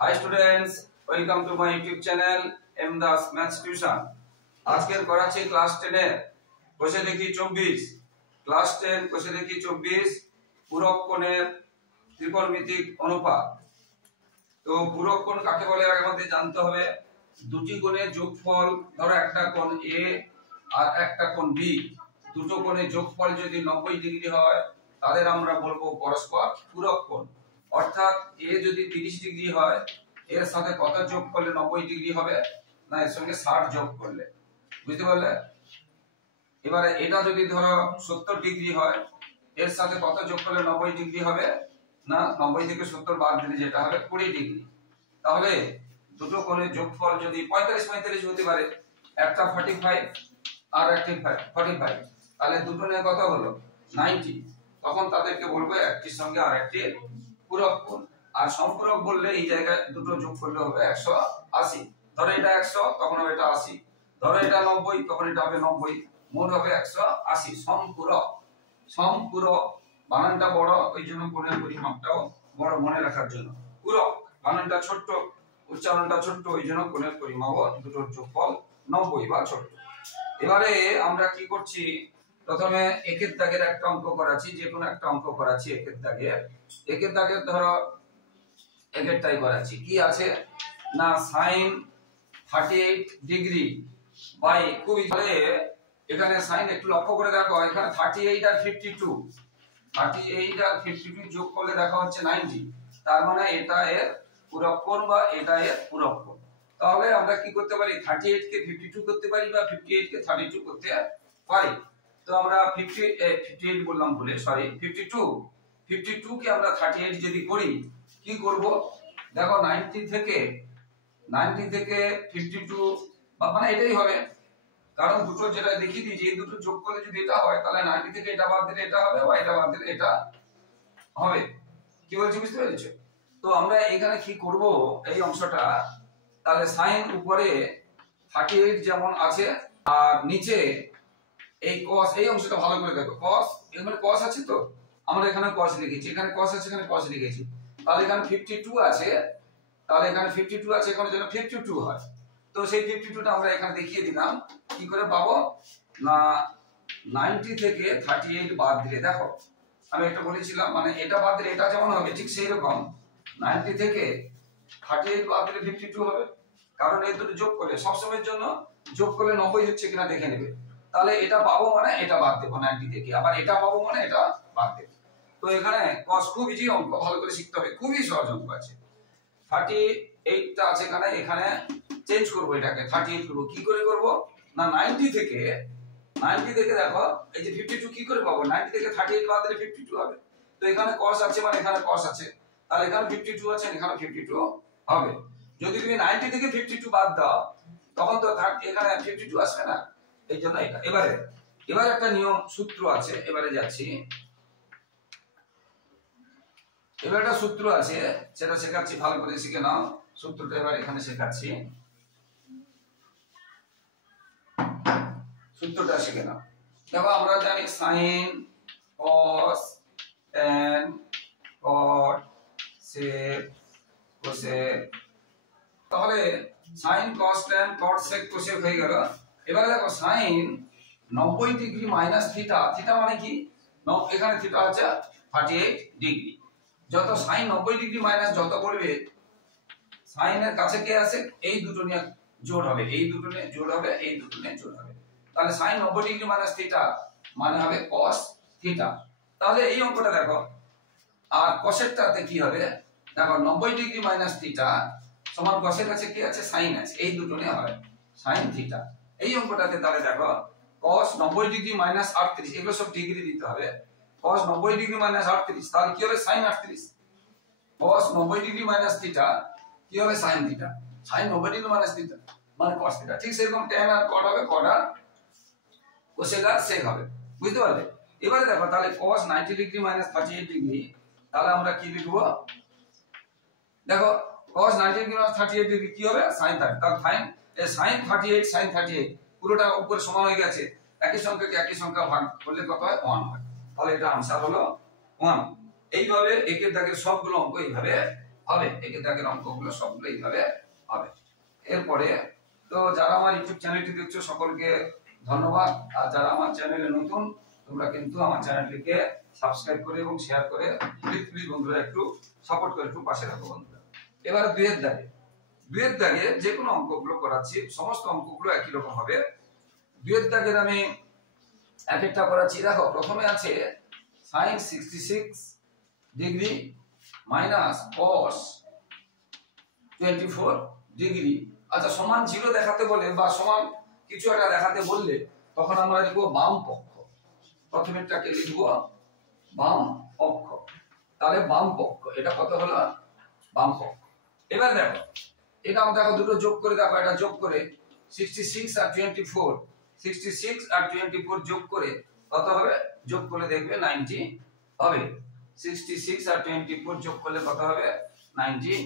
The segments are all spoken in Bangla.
Hi students, welcome to my YouTube channel M Das Maths Tuition। আজকের করাচ্ছি ক্লাস 10 এর বসে দেখি 24 ক্লাস 10 বসে দেখি 24 পূরক কোণের ত্রিকোণমিতিক অনুপাত। তো পূরক কোণ কাকে বলে আগে আমাদের জানতে হবে। দুটি কোণের যোগফল, ধরো একটা কোণ A আর একটা কোণ B, দুটো কোণের যোগফল যদি 90 ডিগ্রি হয় তাদের আমরা বলবো পরস্পর পূরক কোণ। অর্থাৎ A যদি 30 ডিগ্রি হয় এর সাথে কত যোগ করলে 90 ডিগ্রি হবে, না এর সঙ্গে 60 যোগ করলে, বুঝতে পারলে। এবারে এটা যদি ধরো 70 ডিগ্রি হয় এর সাথে কত যোগ করলে 90 ডিগ্রি হবে, না 90 থেকে 70 বাদ দিলে যেটা হবে 20 ডিগ্রি। তাহলে দুটো কোণের যোগফল যদি 45 45 হতে পারে, একটা 45 আর একটা 45, তাহলে দুটো নিয়ে কত হলো 90, তখন তাদেরকে বলবো একটির সঙ্গে আরেকটি পূরক কোণ। আর সম্পূরক বললে এই জায়গায় দুটো যোগ করলে হবে 180। ধরো এটা 100 তখন হবে এটা 80, ধরো এটা 90 তখন এটা হবে 90, মোট হবে 180। সম্পূরক, সম্পূরক বানানটা বড়, ওই জন্য কোণের পরিমাপটাও বড় মনে রাখার জন্য। পূরক বানানটা ছোট, উচ্চারণটা ছোট, ওই জন্য কোণের পরিমাপও দুটোর যোগফল 90 বা ছোট। এবারে আমরা কি করছি, প্রথমে একের দাগের একটা অঙ্ক করাচ্ছি, যে কোনো একটা অঙ্ক করাচ্ছি একের দাগের ধরো একেরটাই করাচ্ছি। কি আছে না sin 38 ডিগ্রি বাই, খুবই ভালো এখানে sin একটু লক্ষ্য করে দেখো, এখানে 38 আর 52, 38 আর 52 যোগ করলে দেখা হচ্ছে 90, তার মানে এটা এর পূরক কোণ বা এটা এর পূরক কোণ। তাহলে আমরা কি করতে পারি, 38 কে 52 করতে পারি বা 58 কে 32 করতে পারি। তো আমরা 58 বললাম বলে, সরি 52 কে আমরা 38 যদি করি, কি করব দেখো 90 থেকে 52 মানে এটাই হবে, কারণ দুটো যেটা দেখিয়ে দিয়েছি এই দুটো যোগ করলে যদি এটা হয় তাহলে 90 থেকে এটা বাদ দিলে এটা হবে বা এটা বাদ দিলে এটা হবে। কি বলছি বুঝতে পেরেছো? তো আমরা এখানে কি করব এই অংশটা, তাহলে sin উপরে 38 যেমন আছে আর নিচে এই cos, এই অংশটা ভালো করে দেখো, cos এখানে cos আছে, তো আমরা এখানে cos লিখেছি, এখানে cos আছে এখানে cos লিখেছি, তাহলে এখানে 52 আছে, তাহলে এখানে 52 আছে, এখানে যেন 52 হয়। তো সেই 52টা আমরা এখানে দেখিয়ে দিলাম। কি করে পাবো না 90 থেকে 38 বাদ দিলে, দেখো আমি একটা বলেছিলাম, মানে এটা বাদ দিলে এটা যেমন হবে ঠিক সেই রকম 90 থেকে 38 বাদ দিলে 52 হবে, কারণ এই দুটো যোগ করলে সবসময়ের জন্য যোগ করলে 90 হচ্ছে কিনা দেখে নেবে। তাহলে এটা পাবো মানে এটা বাদ দেবো 90 থেকে, আবার এটা পাবো মানে এটা বাদ দেবো। তো এখানে cos খুব ইজি অঙ্ক, ভালো করে শিখতে হবে, খুবই সহজ অঙ্ক আছে। 38 টা আছে এখানে, এখানে চেঞ্জ করব, এটাকে 38 করব। কি করে করব না 90 থেকে দেখো এই যে 52 কি করে পাবো, 90 থেকে 38 বাদ দিলে 52 হবে। তো এখানে cos আছে মানে এখানে cos আছে, তাহলে এখানে 52 আছে এখানে 52 হবে। যদি তুমি 90 থেকে 52 বাদ দাও তখন তো এখানে 52 আসবে না, এই জন্য এটা। এবারে একটা নিয়ম সূত্র আছে, এবারে যাচ্ছি, এবার একটা সূত্র আছে সেটা শেখাচ্ছি, ভালো করে শিখে নাও সূত্রটা। এবার এখানে শেখাচ্ছি, সূত্রটা শিখে নাও। দেখো আমরা জানি sin cos tan cot sec cosec, তাহলে sin cos tan cot sec cosec হয়ে গেল। এবারে দেখো sin 90 degree minus theta, theta মানে কি, এখানে থিটা আছে 38 ডিগ্রি, যত sin 90 ডিগ্রি মাইনাস যত করবে sin এর কাছে কে আছে, এই দুটো নিয়ে জোড় হবে, এই দুটো নিয়ে জোড় হবে, এই দুটো নিয়ে জোড় হবে, তাহলে sin 90 ডিগ্রি মাইনাস থিটা মানে হবে cos থিটা। তাহলে এই অঙ্কটা দেখো, আর cosecটাতে কি হবে দেখো, 90 ডিগ্রি মাইনাস থিটা সমান cosের কাছে কি আছে, sin আছে, এই দুটো নিয়ে হবে sin থিটা। এই অঙ্কটাতে তাহলে দেখো cos 90 ডিগ্রি মাইনাস 38, এগুলো সব ডিগ্রি দিতে হবে, cos 90 ডিগ্রি মাইনাস 38 তাহলে কি হবে sin 38, cos 90 degree minus theta কি হবে sin theta, sin 90 degree minus theta মানে cos থিটা। ঠিক সেরকম tan আর cot হবে, cot আর cosec আর sec হবে, বুঝতে পারলে। এবারে দেখো তাহলে cos 90 ডিগ্রি মাইনাস 38 ডিগ্রি, তাহলে আমরা কি লিখব দেখো, cos 90 ডিগ্রি মাইনাস 38 ডিগ্রি কি হবে sin 30, তাহলে sin 38 পুরোটা উপরে সমান হয়ে গেছে, একই সংখ্যাকে একই সংখ্যা ভাগ করলে কত হয় 1 হয়, তাহলে এটা आंसर হলো 1। এইভাবে একের দাগের সবগুলো অঙ্ক এইভাবে হবে। একে দাগের অঙ্কগুলো সবগুলো এইভাবে হবে। এরপরে তো যারা আমার ইউটিউব চ্যানেলটি দেখছো সকলকে ধন্যবাদ। আর যারা আমার চ্যানেলে নতুন তোমরা কিন্তু আমার চ্যানেলটিকে সাবস্ক্রাইব করে এবং শেয়ার করে প্লিজ বন্ধুরা একটু সাপোর্ট করে একটু পাশে রাখো বন্ধুরা। এবারে দুইয়ের দাগে যে কোনো অঙ্কগুলো করাচ্ছি, সমস্ত অঙ্কগুলো একই রকম হবে। দুইয়ের দাগের আমি এক একটা করাচ্ছি। দেখো প্রথমে আছে sin 66 degree minus cos 24 degree. আচ্ছা সমান 0 দেখাতে বলে বা সমান কিছু একটা দেখাতে বললে তখন আমরা লিখব বাম পক্ষ। প্রথমেরটাকে লিখব বাম পক্ষ। তাহলে বাম পক্ষ এটা কত হলো? বাম পক্ষ। এবার দেখো এটা আমরা দেখো দুটো যোগ করে দেখো, এটা যোগ করে 66 আর 24 66 আর 24 যোগ করে কত হবে? যোগ করলে দেখবে 90 হবে। 66 আর 24 যোগ করলে কত হবে? 90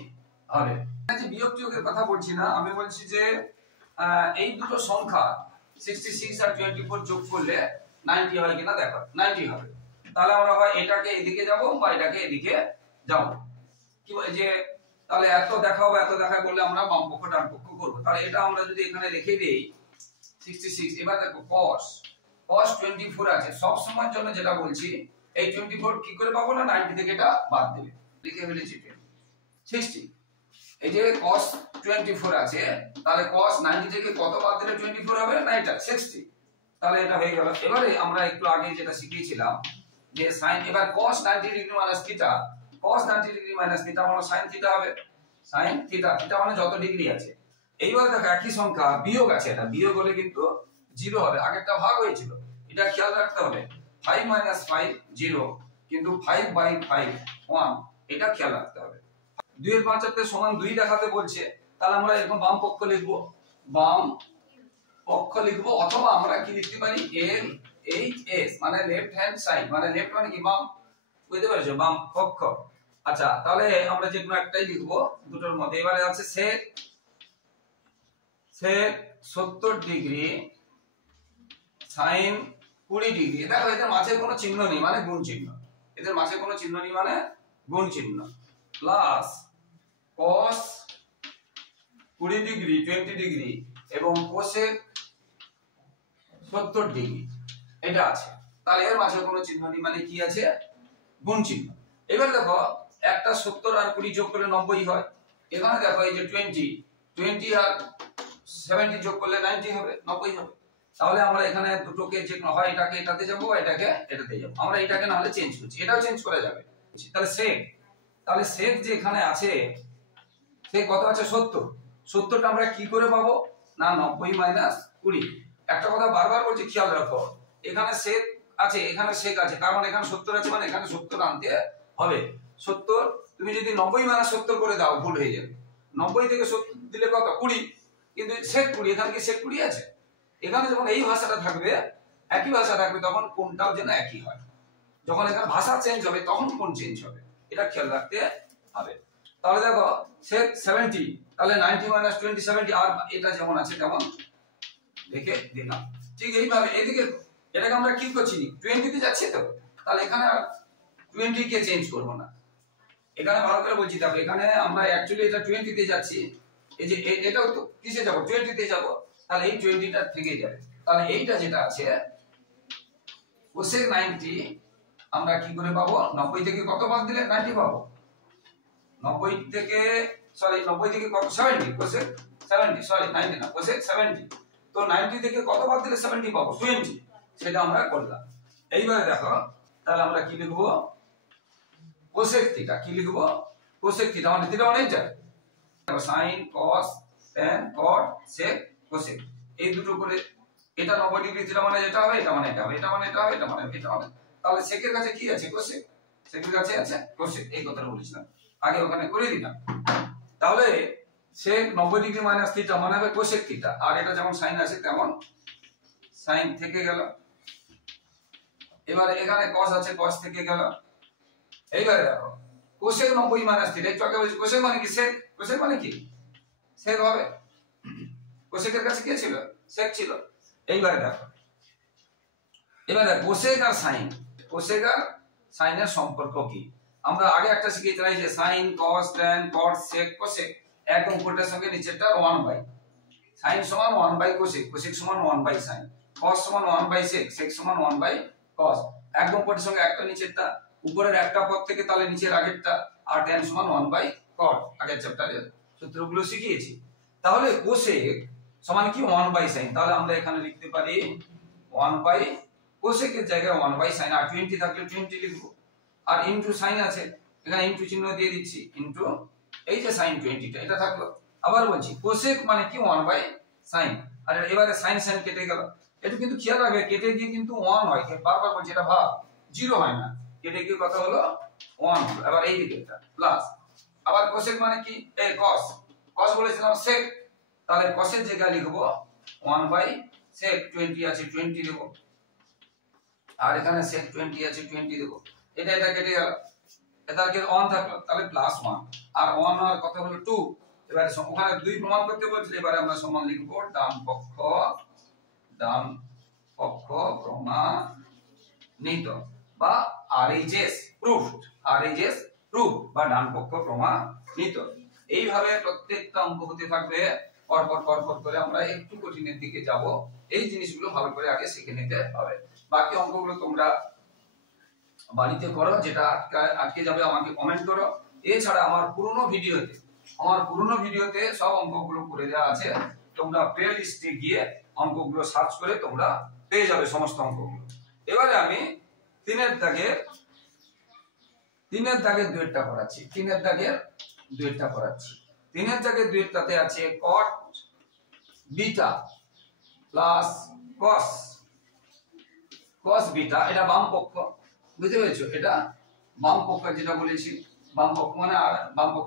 হবে। যে বিয়োগ যোগের কথা বলছি না, আমি বলছি যে এই দুটো সংখ্যা 66 আর 24 যোগ করলে 90 হয় কিনা দেখো। 90 হবে। তাহলে আমরা হয় এটাকে এদিকে যাব বা এটাকে এদিকে যাব। কি বলে যে তাহলে এত দেখাবো এত দেখায় বললে আমরা বাম পক্ষ ডান পক্ষ করব। তাহলে এটা আমরা যদি এখানে রেখে দেই 66। এবার দেখো cos 24 আছে। সব সময়ের জন্য যেটা বলছি এই 24 কি করে পাবো না 90 থেকে এটা বাদ দেবে। লিখে ফেলেছি 60। এই যে cos 24 আছে তাহলে cos 90 থেকে কত বাদ দিলে 24 হবে না এটা 60। তাহলে এটা হয়ে গেল। এবারে আমরা একটু আগে যেটা শিখিয়েছিলাম যে sin এবার cos 90 degree minus theta cos 90 degree minus theta মানে sin থিটা হবে। sin থিটা থিটা মানে যত ডিগ্রি আছে। এইবার দেখো একই সংখ্যা বিয়োগ আছে, এটা বিয়োগ হলে কিন্তু 0 হবে। আগেরটা ভাগ হয়েছিল, এটা খেয়াল রাখতে হবে। 5 - 5 0 কিন্তু 5/5 1 এটা খেয়াল রাখতে হবে। 2 এর 75 সমান 2 দেখাতে বলছে, তাহলে আমরা এরকম বাম পক্ষ লিখব, বাম পক্ষ লিখব। অথবা আমরা কি লিখতে পারি LHS মানে লেফট হ্যান্ড সাইড, মানে লেফট মানে কি বাম, বুঝতে পারছো বাম পক্ষ। আচ্ছা তাহলে আমরা যে কোনো একটাই লিখব দুটোর মধ্যে। এবারে আছে sec 70 ডিগ্রি sin 20 ডিগ্রি। দেখো এদের মাঝে কোনো চিহ্ন নেই মানে গুণ চিহ্ন, এদের মাঝে কোনো চিহ্ন নেই মানে গুণ চিহ্ন, প্লাস cos 20 ডিগ্রি 20 ডিগ্রি এবং cosec 70 ডিগ্রি এটা আছে। তাহলে এর মাঝে কোনো চিহ্ন নেই মানে কি আছে? গুণ চিহ্ন। এবার দেখো একটা 70 আর 20 যোগ করলে 90 হয়। এখানে দেখো এই যে 20 আর 70 যোগ করলে 90 হবে, 90 হবে। তাহলে আমরা এখানে দুটোকে যে কোনো হয় এটাকে এটাতে যাব বা এটাকে এটাতে যাব। আমরা এটাকে না হলে চেঞ্জ করছি, এটাও চেঞ্জ করা যাবে। তাহলে sec, তাহলে sec যে এখানে আছে sec কত আছে? 70। 70টা আমরা কি করে পাবো না 90 - 20। একটা কথা বারবার বলছি খেয়াল রাখো, এখানে sec আছে এখানে sec আছে, কারণ এখানে 70 আছে মানে এখানে 70 আনতে হবে। 70 তুমি যদি 90 - 70 করে দাও ভুল হয়ে যাবে। 90 থেকে 70 দিলে কত? 20, কিন্তু sec 20 এখানে কি sec 20 আছে? এখানে যখন এই ভাষাটা থাকবে একই ভাষা থাকবে তখন কোনটাও যেন একই হয়। যখন এখানে ভাষা চেঞ্জ হবে তখন কোন চেঞ্জ হবে এটা খেয়াল রাখতে হবে। তাহলে দেখো sec 70 তাহলে 90 - 20 70 আর এটা যেমন আছে তেমন লিখে দিলাম। ঠিক এইভাবে এদিকে এটাকে আমরা কি করছি 20 তে যাচ্ছি তো, তাহলে এখানে 20 কে চেঞ্জ করব না। এখানে ভালো করে বলছি দেখো এখানে আমরা অ্যাকচুয়ালি এটা 20 তে যাচ্ছি, এই যে এটাও তো কিসে যাব 20 তে যাব, তাহলে এই 20টা থেকে যাবে। তাহলে এইটা যেটা আছে cosec 90 আমরা কি করে পাবো? 90 থেকে কত বাদ দিলে 90 পাবো। 90 থেকে কত? 70 cosec 70 সরি 90 না cosec 70। তো 90 থেকে কত বাদ দিলে 70 পাবো? 20। সেটা আমরা করলাম। এইবারে দেখো তাহলে আমরা কি লিখব? cosec theta. কি লিখব? cosec থিটা মানে থিটা মানে এটা sin cos tan cot sec cosec এই দুটো করে এটা 90 ডিগ্রি থিটা মানে এটা হবে, এটা মানে এটা হবে, এটা মানে এটা হবে, এটা মানে এটা হবে। তাহলে sec এর কাছে কি আছে? cosec। sec এর কাছে আছে cosec, এই কথাটা বলেছিলাম আগে, ওখানে করে দিলাম। তাহলে sec 90 ডিগ্রি মাইনাস থিটা মানে হবে cosec থিটা, আর এটা যেমন sin আছে তেমন sin থেকে গেল। এবারে এখানে cos আছে cos থেকে গেল। এইবারে দেখো cosec 90 মাইনাস থিটা, একটু আগে বলেছি cosec মানে কি sec, cosec মানে কি sec হবে। cosec এর কাছে কি ছিল? sec ছিল। এইবারে দেখো এবারে cosec আর sin, cosec আর sin এর সম্পর্ক কি? আমরা আগে একটা শিখেছিলাম যে sin cos tan cot sec cosec একদম উপরটার সঙ্গে নিচেরটা 1/, sin সমান 1/, cosec cosec সমান 1/, sin cos সমান 1/, sec sec সমান 1/, cos একদম উপরের সঙ্গে একটা নিচেরটা, উপরের একটা পদ থেকে তাহলে নিচের আগেরটা, আর tan সমান 1/, cot আগের চ্যাপ্টারে সূত্রগুলো শিখিয়েছি। তাহলে cosec সমান কি 1/, sin, তাহলে আমরা এখানে লিখতে পারি 1/, cosec এর জায়গায় 1/, sin, আর 20 থাকলে 20 লিখবো, আর ইনটু sin আছে এখানে ইনটু চিহ্ন দিয়ে দিচ্ছি, ইনটু এই যে sin 20টা এটা থাকলো। আবার বলছি cosec মানে কি 1/, sin, আর এবারে sin sin কেটে গেল, এটা কিন্তু খেয়াল রাখবে কেটে গিয়ে কিন্তু 1 হয়, বারবার বলছি এটা ভাগ 0 হয় না, কেটে গিয়ে কথা হলো 1 হলো। এবার এই দিকে এটা প্লাস, আবার cosec মানে কি এই cos, cos বলেছিলাম sec, তাহলে cos এর জায়গায় লিখবো 1/, sec 20 আছে 20 দেব, আর এখানে sec 20 আছে 20 দেব, এটা কেটে গেল, এটা কি 1 থাকলো, তাহলে প্লাস 1, আর 1 আর কত হলো 2। এবারে ওখানে 2 প্রমাণ করতে বলছিল, এবারে আমরা সমান লিখব ডান পক্ষ প্রমাণিত বা RHS প্রুফড, RHS প্রুফ বা ডান পক্ষ প্রমাণিত। এইভাবে প্রত্যেকটা অঙ্ক হতে থাকবে, পরপর করে আমরা একটু কঠিনের দিকে যাব, এই জিনিসগুলো ভালো করে আগে শিখে নিতে হবে। বাকি অঙ্কগুলো তোমরা বাড়িতে করো, যেটা আটকে যাবে আমাকে কমেন্ট করো। এছাড়া আমার পুরনো ভিডিওতে সব অঙ্কগুলো করে দেওয়া আছে, তোমরা প্লে লিস্টে গিয়ে অঙ্কগুলো সার্চ করে তোমরা পেয়ে যাবে সমস্ত অঙ্কগুলো। এবারে আমি 3 এর দাগের 2টা করাচ্ছি, 3 এর দাগের 2টাতে আছে cot beta plus cos beta, এটা বাম পক্ষ, বুঝতে পেরেছো, এটা বাম পক্ষ যেটা বলেছি, বাম পক্ষ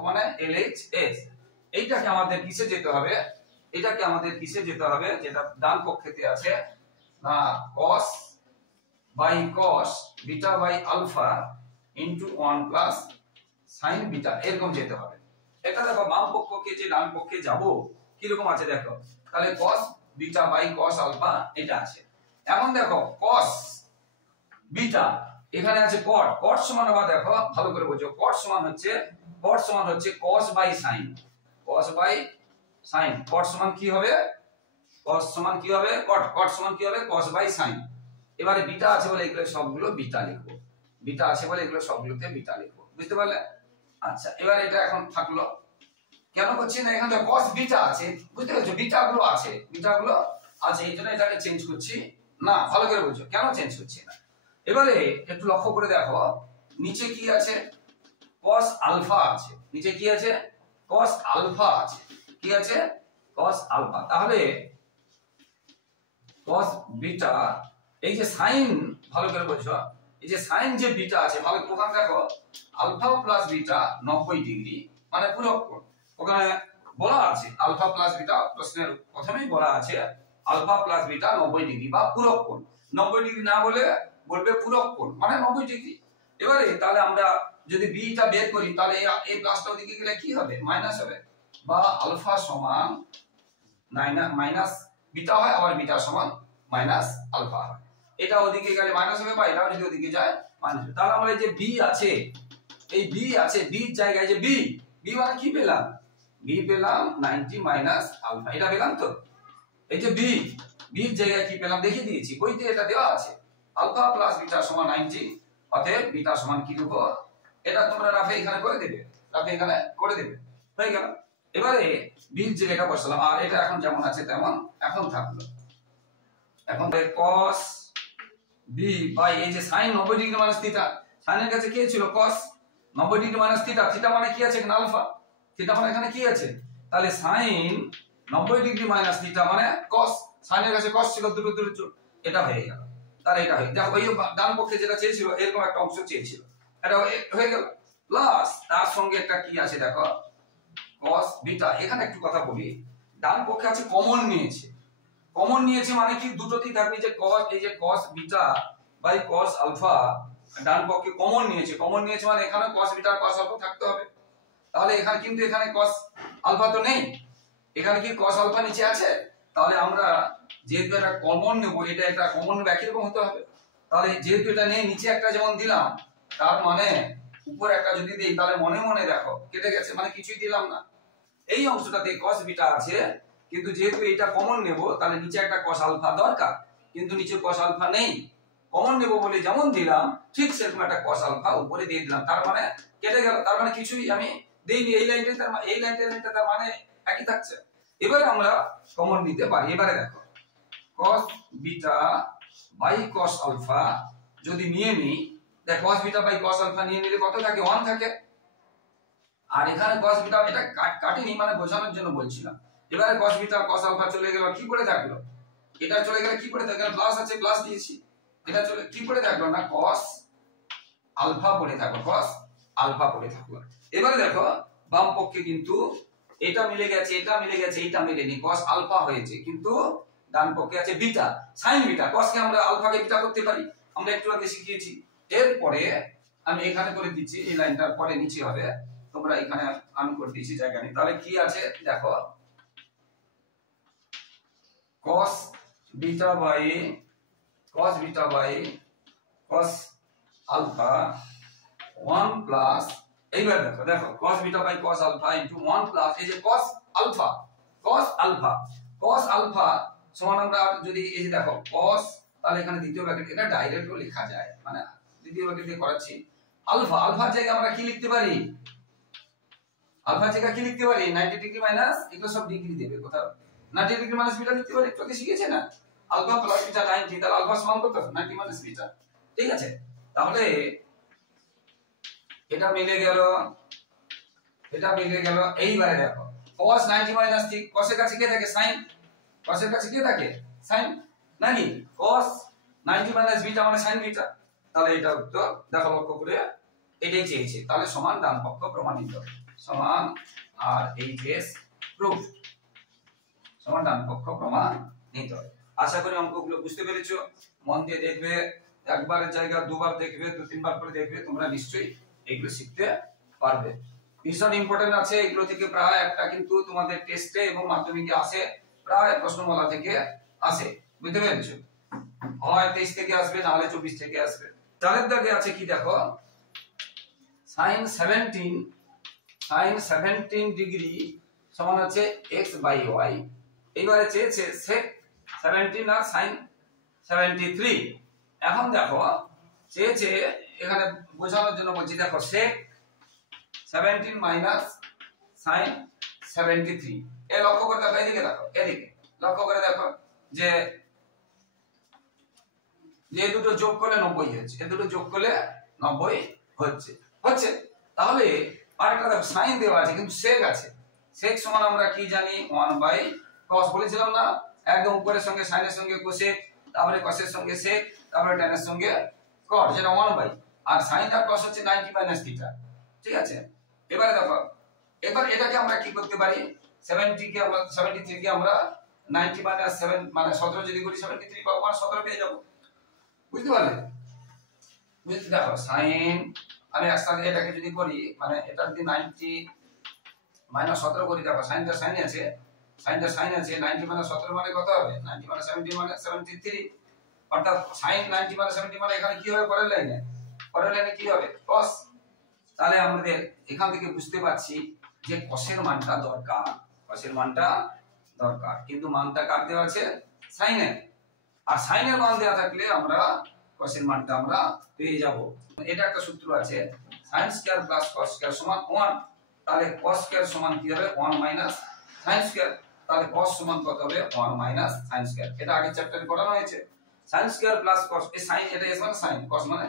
মানে LHS। এইটাকে আমাদের কিসে যেতে হবে, যেটা ডান পক্ষেতে আছে না, cos beta by alpha into 1 plus sin beta, এরকম যেতে হবে। এটা দেখো বাম পক্ষকে যে ডান পক্ষে যাব কিরকম আছে দেখো, তাহলে cos beta by cos alpha এটা আছে। এখন দেখো cos বিটা এখানে আছে cot সমান, আবার দেখো ভালো করে বোঝো, cot সমান হচ্ছে cos বাই sin, cot সমান কি হবে, cot সমান কি হবে cos বাই sin। এবারে বিটা আছে বলে এগুলো সবগুলো বিটা লিখবো, বুঝতে পারলে? আচ্ছা, এবার এটা এখন থাকলো, কেন করছি না, এখানে cos বিটা আছে, বুঝতে পেরেছো, বিটাগুলো আছে এই জন্য এটাকে চেঞ্জ করছি না। ভালো করে বুঝো কেন চেঞ্জ করছি না। এবারে একটু লক্ষ্য করে দেখো, নিচে কি আছে, cos আলফা আছে, cos আলফা, তাহলে cos বিটা, এই যে sin, ভালো করে বুঝো, এই যে sin যে বিটা আছে, ভালো করে ওখানে দেখো আলফা প্লাস বিটা 90 ডিগ্রি মানে পূরক কোণ, ওখানে বলা আছে আলফা প্লাস বিটা, প্রশ্নের প্রথমেই বলা আছে আলফা প্লাস বিটা 90 ডিগ্রি বা পূরক কোণ। 90 ডিগ্রি না বলে বলবে পূরক কোণ মানে 90 ডিগ্রি। এবারে তাহলে আমরা যদি বিটা বের করি, তাহলে এই প্লাসটা ওদিকে গেলে কি হবে, মাইনাস হবে, বা আলফা সমান মাইনাস বিটা হয়, আবার বিটা সমান মাইনাস আলফা হয়। এটা ওদিকে গেলে মাইনাস হবে, বা এটাও যদি ওদিকে যায় মাইনাস হবে। তাহলে আমরা এই যে বি আছে, এই বি আছে, বির জায়গায় যে বি মানে কি পেলাম, পেলাম 90 মাইনাস আলফা, এটা পেলাম তো। এই যে বির জায়গায় কি পেলাম দেখিয়ে দিয়েছি, বইতে এটা দেওয়া আছে, আলফা প্লাস বিটা সমান 90, অতএব বিটা সমান কি দেবো, এটা তোমরা রাফে এখানে করে দেবে, হয়ে গেল। এবারে বির জায়গাটা বসালাম, আর এটা এখন যেমন আছে তেমন এখন থাকলো। এখন cos বি বাই এই যে sin 90 degree minus theta, sin এর কাছে কি ছিল cos 90 degree minus theta, theta মানে কি আছে এখানে আলফা, থিটা মানে এখানে কি আছে, তাহলে sin 90 ডিগ্রি মাইনাস থিটা মানে cos, sin এর কাছে cos ছিল, দুটো এটা হয়ে গেল। তাহলে এটা হয়ে দেখো, এই ডান পক্ষে যেটা চেয়েছিল এরকম একটা অংশ চেয়েছিল, এটা হয়ে গেল। প্লাস তার সঙ্গে একটা কি আছে দেখো cos বিটা। এখানে একটু কথা বলি, ডান পক্ষে আছে কমন নিয়েছে মানে কি, দুটোতেই থাকবে যে cos, এই যে cos beta by cos alpha ডান পক্ষে কমন নিয়েছে মানে এখানে cos বিটা আর cos আলফা থাকতে হবে। তাহলে এখানে কিন্তু এখানে cos আলফা তো নেই, এখানে কি cos আলফা নিচে আছে, তাহলে আমরা যেহেতু এটা কমন নেব, এটা একটা কমন একই রকম হতে হবে। তাহলে যেহেতু এটা নেই, নিচে একটা যেমন দিলাম, তার মানে উপরে একটা যদি দেই তাহলে মনে মনে দেখো কেটে গেছে, মানে কিছুই দিলাম না। এই অংশটাতে cos বিটা আছে, কিন্তু যেহেতু এটা কমন নেব তাহলে নিচে একটা cos আলফা দরকার, কিন্তু নিচে cos আলফা নেই। কমন নেব বলে যেমন দিলাম ঠিক সেরকম একটা cos আলফা উপরে দিয়ে দিলাম, তার মানে কেটে গেল, তার মানে কিছুই আমি দেইনি। এই লাইনটা তার মানে এই লাইনটা তার মানে একই থাকছে। এবারে আমরা কমন নিতে পারি। এবারে দেখো cos beta by cos alpha যদি নিয়ে নিই, দেখ cos beta by cos alpha নিয়ে নিলে কত থাকে? 1 থাকে। আর এখানে cos বিটা এটা কাটিনি, মানে বোঝানোর জন্য বলছিলাম। এবারে cos বিটা cos আলফা চলে গেল, কি করে থাকলো? এটা চলে গেলে কি করে থাকলো? প্লাস আছে, প্লাস দিয়েছি। এটা চলে কি করে থাকলো? না cos আলফা পড়ে থাকলো, cos আলফা পড়ে থাকলো। এবারে দেখো বাম পক্ষে কিন্তু এটা মিলে গেছে, এটা মিলে গেছে, এটা মিলেনি, cos আলফা হয়েছে, কিন্তু ডান পক্ষে আছে বিটা, sin বিটা। cos কে আমরা আলফাকে বিটা করতে পারি, আমরা একটু আগে শিখিয়েছি। এরপরে আমি এখানে করে দিচ্ছি, এই লাইনটার পরে নিচে হবে, তোমরা এখানে আমি করে দিয়েছি, জায়গা নেই। তাহলে কি আছে দেখো, cos beta by cos alpha 1 plus, এইবার দেখো দেখো cos beta by cos alpha into 1 plus এই যে cos আলফা সমান আমরা যদি এই যে দেখো cos, তাহলে এখানে দ্বিতীয় ব্র্যাকেট, এটা ডাইরেক্টও লেখা যায়, মানে দ্বিতীয় ব্র্যাকেট দিয়ে করাচ্ছি। আলফার জায়গায় আমরা কি লিখতে পারি? আলফার জায়গায় কি লিখতে পারি? 90 ডিগ্রি মাইনাস, এগুলো সব ডিগ্রি দেবে কোথাও, 90 ডিগ্রি মাইনাস বিটা লিখতে পারি, একটু আগে শিখেছে না? আলফা প্লাস বিটা 90, তাহলে আলফা সমান কত? 90 মাইনাস বিটা। ঠিক আছে, তাহলে এটা মিলে গেল, এটা মিলে গেল। এইবারে দেখো cos 90 মাইনাস ঠিক cos এর কাছে কে থাকে? sin। cos এর কাছে কে থাকে? sin, নাকি? cos 90 মাইনাস বিটা মানে sin বিটা। তাহলে এটা উত্তর, দেখো লক্ষ্য করে এটাই চেয়েছে, তাহলে সমান ডান পক্ষ প্রমাণিত, সমান আর এইচএস প্রুফ, সমান ডান পক্ষ প্রমাণিত। আশা করি অঙ্কগুলো বুঝতে পেরেছো, মন দিয়ে দেখবে, একবারের জায়গা দুবার দেখবে, দু তিনবার করে দেখবে, তোমরা নিশ্চয়ই এগুলো শিখতে পারবে। ভীষণ ইম্পর্টেন্ট আছে, এগুলো থেকে প্রায় একটা কিন্তু তোমাদের টেস্টে এবং মাধ্যমিকে আসে, প্রায় প্রশ্নমালা থেকে আসে, বুঝতে পেরেছো? হয় 23 থেকে আসবে, না হলে 24 থেকে আসবে। চারের দাগে আছে কি দেখো, sin 17 ডিগ্রি সমান আছে x বাই y। এইবারে চেয়েছে sec 17 আর sin 73। এখন দেখো চেয়েছে, এখানে বোঝানোর জন্য বলছি, দেখো sec 17 মাইনাস sin 73, এ লক্ষ্য করে দেখো, এদিকে দেখো, এদিকে লক্ষ্য করে দেখো যে এই দুটো যোগ করলে 90 হচ্ছে, এই দুটো যোগ করলে 90 হচ্ছে। তাহলে আরেকটা দেখো sin দেওয়া আছে কিন্তু sec আছে, sec সমান আমরা কি জানি? 1 বাই cos, বলেছিলাম না? একদম উপরের সঙ্গে sin এর সঙ্গে cosec, তারপরে cos এর সঙ্গে sec, তারপরে tan এর সঙ্গে cot, যেটা 1 বাই, আর sin আর cos হচ্ছে 90 মাইনাস থিটা। ঠিক আছে, এবারে দেখো, এবার এটাকে আমরা কি করতে পারি? 73 কে আমরা 90 মাইনাস 7 মানে 17 যদি করি 73 পাবো, আর 17 পেয়ে যাব, বুঝতে পারলে? বুঝতে দেখো sin, আমি একসাথে এটাকে যদি করি, মানে এটা যদি 90 মাইনাস 17 করি, দেখো সাইনটা সাইন আছে, 90 মাইনাস 17 মানে কত হবে? 90 মাইনাস 70 মানে 73, অর্থাৎ sin 90 মাইনাস 70 মানে এখানে কি হবে? পরের লাইনে কি হবে? cos। তাহলে আমাদের এখান থেকে বুঝতে পারছি যে cos-এর মানটা দরকার, কিন্তু মানটা কার দেওয়া আছে? sin এর। আর sin এর মান দেওয়া থাকলে আমরা cos-এর মানটা আমরা পেয়ে যাব। এটা একটা সূত্র আছে, sin square plus cos square সমান 1। তাহলে cos স্কয়ার সমান কি হবে? 1 মাইনাস sin স্কয়ার। তাহলে cos সমান কত হবে? 1 মাইনাস sin স্কয়ার। এটা আগের চ্যাপ্টারে পড়ানো হয়েছে। sin স্কয়ার প্লাস cos, এই sin, এটা এস মানে sin, cos মানে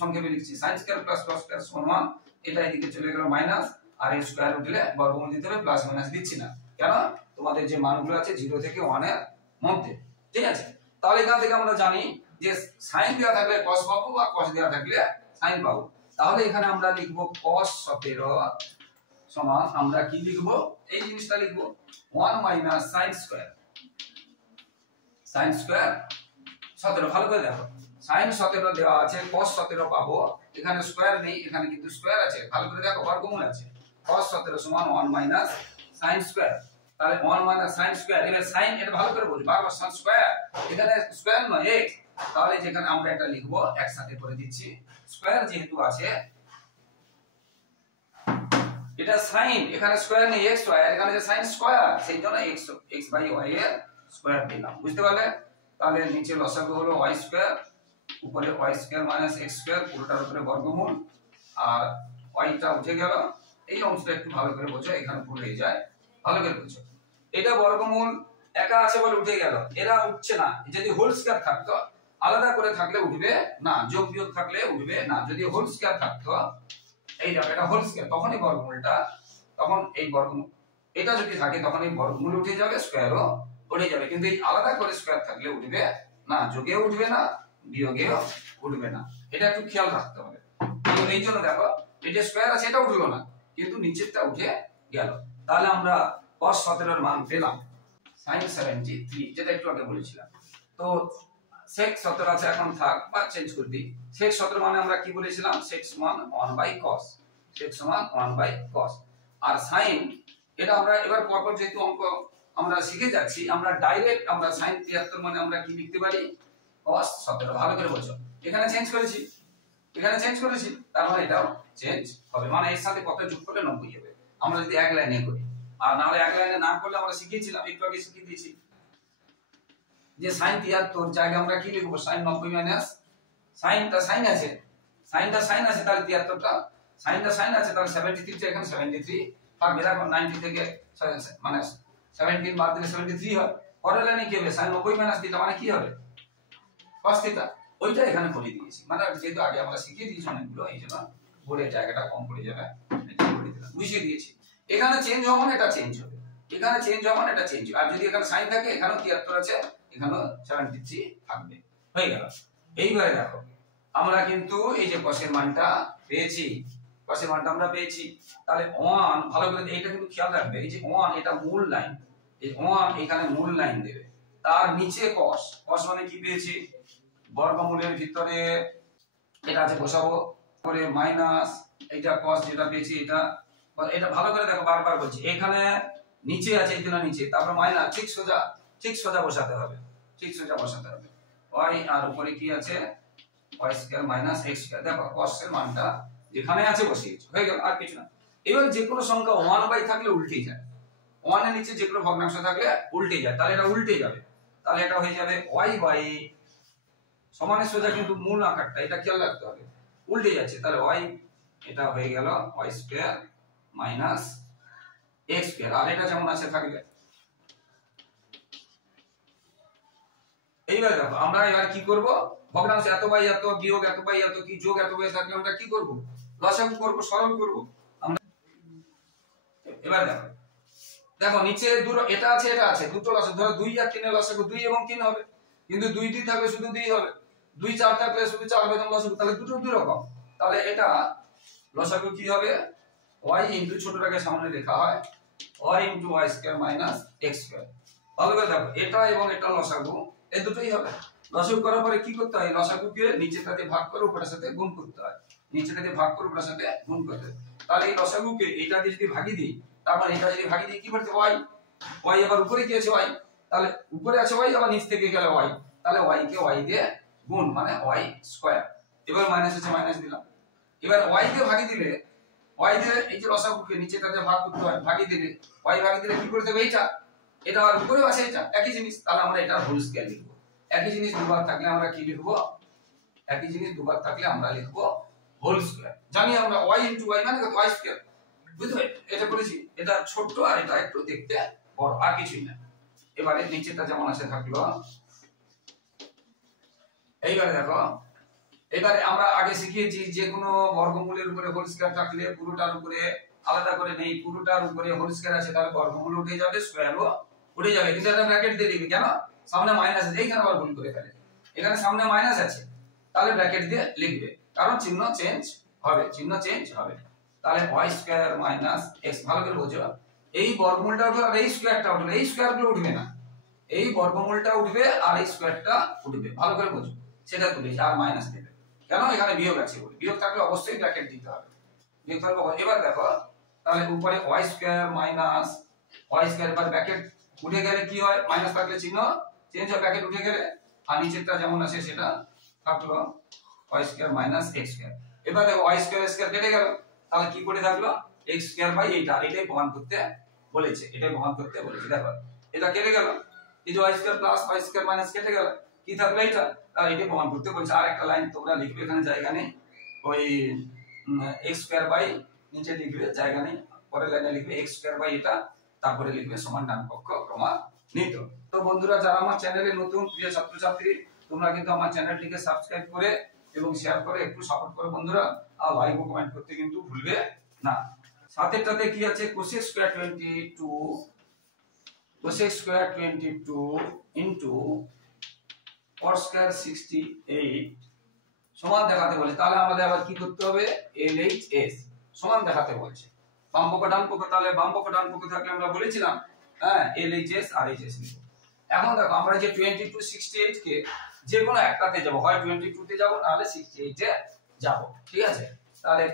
সংক্ষেপে লিখছি, sin square plus cos square সমান 1। এটা এদিকে চলে গেল মাইনাস, আর এই স্কয়ার উঠলে বর্গমূল দিতে হবে, প্লাস মাইনাস দিচ্ছি না, কেন? তোমাদের যে মানগুলো আছে 0 থেকে 1 এর মধ্যে। ঠিক আছে, তাহলে এখান থেকে আমরা জানি যে sin দেওয়া থাকলে cos পাবো, আর cos দেওয়া থাকলে sin পাবো। তাহলে এখানে আমরা লিখব cos 17 সমান, আমরা কি লিখব? এই জিনিসটা লিখব 1 মাইনাস sin স্কয়ার 17। ভালো করে দেখো, sin 17 দেওয়া আছে, cos 17 পাবো, এখানে স্কয়ার নেই, এখানে কিন্তু স্কয়ার আছে, ভালো করে দেখো বর্গমূল আছে। cos 17 সমান 1 মাইনাস sin স্কয়ার। তাহলে 1 মাইনাস sin স্কয়ার, এবার sin, এটা ভালো করে বুঝো, বারবার sin স্কয়ার, এখানে স্কয়ার নয় x। তাহলে যেখানে আমরা এটা লিখবো একসাথে করে দিচ্ছি, স্কয়ার যেহেতু আছে এটা sin, এখানে স্কয়ার নেই x y, আর এখানে যে sin স্কয়ার, সেই জন্য x বাই y এর স্কয়ার দিলাম। বুঝতে পারলে? তাহলে নিচে লসাগু হলো y স্কয়ার, উপরে y square minus x square, পুরোটার উপরে বর্গমূল, আর y টা উঠে গেল। এই অংশটা একটু ভালো করে বোঝো, এখানে ভুলে যায়, ভালো করে বোঝো। এটা বর্গমূল একা আছে বলে উঠে গেল, এরা উঠছে না। যদি হোল স্কয়ার থাকতো, আলাদা করে থাকলে উঠবে না, যোগ বিয়োগ থাকলে উঠবে না। যদি হোল স্কয়ার থাকতো, এই দেখো এটা হোল স্কয়ার, তখনই বর্গমূলটা, তখন এই বর্গমূল, এটা যদি থাকে তখন এই বর্গমূল উঠে যাবে, স্কয়ারও উঠে যাবে। কিন্তু এই আলাদা করে স্কয়ার থাকলে উঠবে না, যোগেও উঠবে না, বিয়োগেও উঠবে না। এটা একটু খেয়াল রাখতে হবে। তো এই জন্য দেখো, এটা স্কয়ার আছে, এটা উঠলো না, কিন্তু নিচেরটা উঠে গেল। তাহলে আমরা cos 17 এর মান পেলাম sin 73, যেটা একটু আগে বলেছিলাম। তো sec 17 আছে, এখন থাক বা চেঞ্জ করে দিই। sec 17 মানে আমরা কি বলেছিলাম? sec সমান 1/cos, sec সমান 1/cos। আর sin, এটা আমরা এবার পরপর যেহেতু অঙ্ক আমরা শিখে যাচ্ছি, আমরা ডাইরেক্ট আমরা sin 73 মানে আমরা কি লিখতে পারি? cos 17। ভালো করে বোঝো, এখানে চেঞ্জ করেছি, এখানে চেঞ্জ করেছি, তার মানে এটাও চেঞ্জ হবে। মানে এর সাথে কত যোগ করলে 90 হবে, আমরা যদি এক লাইনে করি। আর না হলে এক লাইনে না করলে, আমরা শিখিয়েছিলাম, একটু আগে শিখিয়ে দিয়েছি যে sin 73 জায়গায় আমরা কি লিখব? sin 90 মাইনাস সাইনটা সাইন আছে, সাইনটা সাইন আছে, তাহলে 73টা সাইনটা সাইন আছে, তাহলে 73 টা এখানে 73 থাকবে। দেখো 90 থেকে মানে 17 বাদ দিলে 73 হয়। পরের লাইনে কি হবে? sin 90 মাইনাস থিটা মানে কি হবে? cos theta. ওইটা এখানে করে দিয়েছি, মানে যেহেতু আগে আমরা শিখিয়ে দিয়েছি অনেকগুলো, এই জন্য বোর্ডের জায়গাটা কম পড়ে যাবে, এটা করে দিলাম, বুঝিয়ে দিয়েছি। এখানে চেঞ্জ হবে মানে এটা চেঞ্জ হবে, এখানে চেঞ্জ হবে মানে এটা চেঞ্জ হবে। আর যদি এখানে সাইন থাকে, এখানেও 73 আছে, এখানেও 73 থাকবে, হয়ে গেল। এইবারে দেখো, আমরা কিন্তু এই যে cos এর মানটা পেয়েছি, cos এর মানটা আমরা পেয়েছি। তাহলে 1, ভালো করে এইটা কিন্তু খেয়াল রাখবে, এই যে 1 এটা মূল লাইন, এই 1 এখানে মূল লাইন দেবে, তার নিচে cos, cos মানে কি পেয়েছি? বর্গমূলের ভিতরে এটা আছে, বসাবো, পরে মাইনাস এটা cos যেটা পেয়েছি, এটা এটা ভালো করে দেখো, বারবার বলছি, এখানে নিচে আছে, এই জন্য নিচে, তারপর মাইনাস, ঠিক সোজা বসাতে হবে, ঠিক সোজা বসাতে হবে। y আর উপরে কি আছে? y square minus x square. দেখো cos এর মানটা যেখানে আছে বসিয়েছি, হয়ে গেল, আর কিছু না। এবার যে কোনো সংখ্যা 1/, থাকলে উল্টে যায়, 1 এর নিচে যে কোনো ভগ্নাংশ থাকলে উল্টে যায়, তাহলে এটা উল্টে যাবে। তাহলে এটা হয়ে যাবে y বাই, সমানের সোজা কিন্তু মূল আকারটা, এটা খেয়াল রাখতে হবে, উল্টে যাচ্ছে, তাহলে y, এটা হয়ে গেল y square minus x square. আর এটা যেমন আছে থাকবে। এইবার দেখো, আমরা এবার কি করব? ভগ্নাংশ এত বাই এত, বিয়োগ এত বাই এত, কি যোগ এত বাই থাকলে আমরা কি করব? লসাগু করব, সরল করব আমরা। এবার দেখো, দেখো নিচে দুটো, এটা আছে এটা আছে, দুটো লসাগু, ধরো 2 আর 3 এর লসাগু 2 এবং 3 হবে, কিন্তু 2 2 থাকলে শুধু 2 হবে, 2 4 থাকলে শুধু 4 হবে, লসাগু, তাহলে দুটো দুই রকম। তাহলে এটা লসাগু কি হবে? y ইনটু ছোটটাকে সামনে লেখা হয় y into y square minus x square. ভালো করে দেখো, এটা এবং এটা লসাগু, এই দুটোই হবে। লসাগু করার পরে কি করতে হয়? লসাগুকে নিচেরটা দিয়ে ভাগ করে উপরের সাথে গুণ করতে হয়, নিচেরটা দিয়ে ভাগ করে উপরের সাথে গুণ করতে হয়। তাহলে এই লসাগুকে এইটা দিয়ে যদি ভাগি দিই, তারপর এটা যদি ভাগি দিই, কি করতে y, y আবার উপরে কি আছে y, তাহলে উপরে আছে y, আবার নিচ থেকে গেল y, তাহলে y কে y দিয়ে গুণ, মানে y স্কয়ার। এবার মাইনাস আছে, মাইনাস দিলাম। এবার y দিয়ে ভাগি দিলে, y দিয়ে এই যে লসাগুকে নিচেটাতে ভাগ করতে হয়, ভাগি দিলে y ভাগি দিলে কি করতে হবে? এইটা, এটা আর উপরে আছে, এটা একই জিনিস, তাহলে আমরা এটা হোল স্কয়ার লিখব। একই জিনিস দুবার থাকলে আমরা কি লিখব? একই জিনিস দুবার থাকলে আমরা লিখব হোল স্কয়ার। জানি আমরা y ইনটু y মানে কত? y square. বুঝতে পারলে? এটা করেছি, এটা ছোট আর এটা একটু দেখতে বড়, আর কিছুই না। এবারে নিচেটা যেমন আছে থাকলো। এইবারে দেখো, এবারে আমরা আগে শিখিয়েছি যে কোনো বর্গমূলের উপরে হোল স্কয়ার থাকলে পুরোটার উপরে আলাদা করে নেই, পুরোটার উপরে হোল স্কয়ার আছে, তাহলে বর্গমূল উঠে যাবে, স্কয়ারও উঠে যাবে। কিন্তু এটা ব্র্যাকেট দিয়ে দিবি, কেন? সামনে মাইনাস আছে, এইখানে আবার ভুল করে ফেলে, এখানে সামনে মাইনাস আছে, তাহলে ব্র্যাকেট দিয়ে লিখবে, কারণ চিহ্ন চেঞ্জ হবে, চিহ্ন চেঞ্জ হবে। তাহলে y স্কয়ার মাইনাস x, ভালো করে বোঝো, এই বর্গমূলটা উঠবে আর এই স্কয়ারটা উঠবে, এই স্কয়ারগুলো উঠবে না, এই বর্গমূলটা উঠবে আর এই স্কয়ারটা উঠবে, ভালো করে বোঝো, সেটা তুলেছি, আর মাইনাস দেবে, কেন? এখানে বিয়োগ আছে বলে, বিয়োগ থাকলে অবশ্যই ব্র্যাকেট দিতে হবে, বিয়োগ থাকলে। এবার দেখো, তাহলে উপরে y square minus y square, এবার ব্র্যাকেট উঠে গেলে কি হয়? মাইনাস থাকলে চিহ্ন চেঞ্জ হয়, ব্র্যাকেট উঠে গেলে, আর নিচেরটা যেমন আছে সেটা থাকলো y square minus x square. এবার দেখো y স্কয়ার স্কয়ার কেটে গেল, তাহলে কি পড়ে থাকলো? x স্কয়ার বাই এইটা, আর এটাই প্রমাণ করতে বলেছে, এটাই প্রমাণ করতে বলেছে। দেখো এটা কেটে গেল, এই যে y square plus y square minus কেটে গেল, কি থাকলো এটা, আর এটাই প্রমাণ করতে বলেছে। আর একটা লাইন তোমরা লিখবে, এখানে জায়গা নেই, ওই x স্কয়ার বাই নিচে লিখবে, জায়গা নেই, পরের লাইনে লিখবে x স্কয়ার বাই এটা, তারপরে লিখবে সমান ডান পক্ষ প্রমাণিত। তো বন্ধুরা, যারা আমার চ্যানেলে নতুন প্রিয় ছাত্রছাত্রী, তোমরা কিন্তু আমার চ্যানেলটিকে সাবস্ক্রাইব করে এবং শেয়ার করে একটু সাপোর্ট করো বন্ধুরা, আর লাইক ও কমেন্ট করতে কিন্তু ভুলবে না। সাথেটাতে কি আছে, cosec square 22 cosec square 22 into cos square 68 সমান দেখাতে বলে। তাহলে আমাদের আবার কি করতে হবে, LHS সমান দেখাতে বলছে। বাম পক্ষ ডান পক্ষ, তাহলে বাম পক্ষ ডান পক্ষ থাকলে আমরা বলেছিলাম হ্যাঁ LHS আর HS লিখব। এখন দেখো আমরা যে 22 68 কে যে কোনো একটাতে যাব, হয় 22 তে যাব নাহলে 68 এ যাব, ঠিক আছে। তাহলে